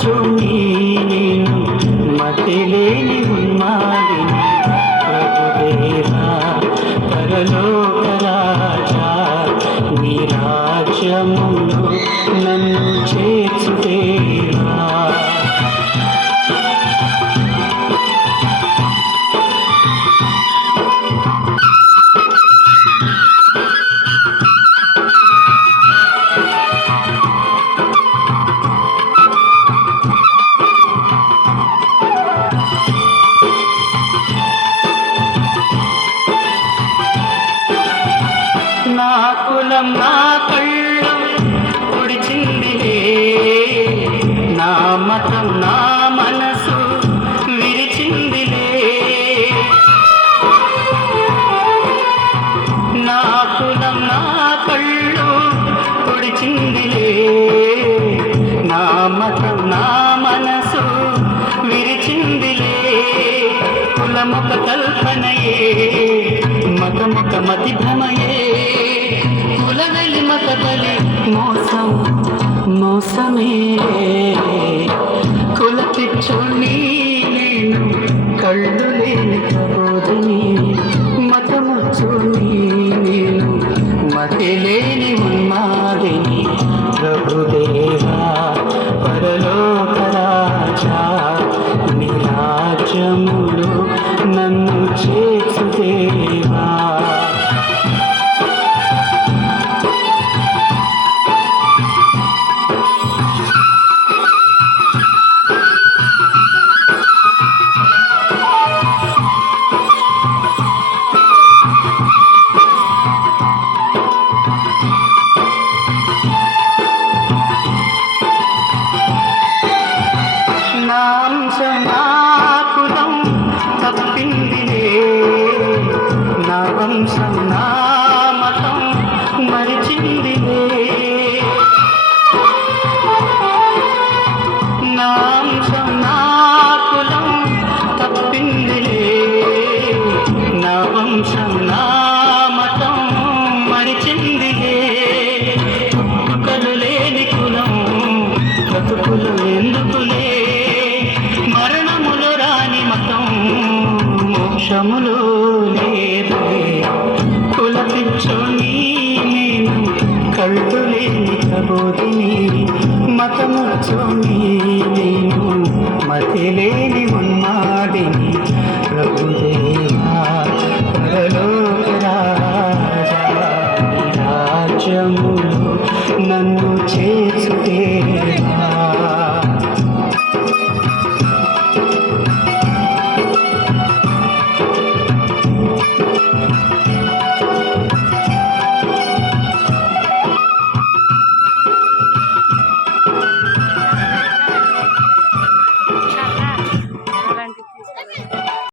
మతముచ్చోని నేను మతిలేని ఉన్మాదిని ప్రభుదేవా పరలోక రాజా నీ రాజ్యములో నన్ను చేర్చుదేవా నా కులం నా కళ్ళు పొడిచిందిలే నా మతం నా మనసు విరిచిందిలే నా కులం నా కళ్ళు పొడిచిందిలే నా మతం నా మనసు విరిచిందిలే కులముక కల్పనయే మతముక మతి భ్రమయే కులవెలి మత బలి మోసం మోసమే కుల పిచ్చోని నేను కళ్ళు లేని ప్రబోధిని మతముచ్చోని నేను మతి లేని ఉన్మాదిని ప్రభుదేవా పరలోక రాజా నీ రాజ్యములో నన్ను చేర్చుదేవా నా అంశం నా కులం తప్పిందిలే నా వంశం నా మతం మరిచిందిలే నా అంశం నా కులం తప్పిందిలే నా వంశం నా మతం మరిచిందిలే పుట్టుకలు లేని కులం బ్రతుకులు ఎందుకులే మరణములో రాని మతం మోక్షములో లేదే కుల పిచ్చోని నేను కళ్ళు లేని ప్రబోధిని మతముచ్చోని నేను మతి లేని ఉన్మాదిని ప్రభుదేవా పరలోక రాజా నీ రాజ్యములో నన్ను